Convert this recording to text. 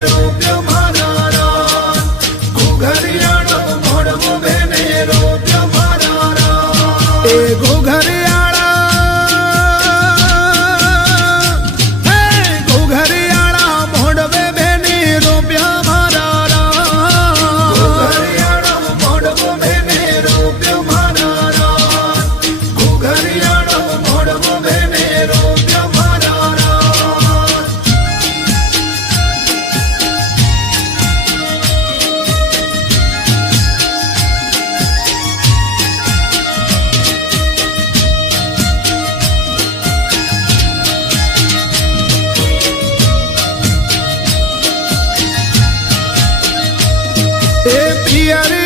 રોપ્યો મારા રાન ઘુઘરિયાળો મોઢવો બેને રોપ્યો મારા રાન એ ઘુઘરિયાળા મોઢવે બેને રોપ્યા મારા રાન ઘુઘરિયાળો મોઢવો બેને રોપ્યો મારા રાન ઘુઘરિયાળો મોઢવો બેને રોપ્યો મારા રાન એ પિયરે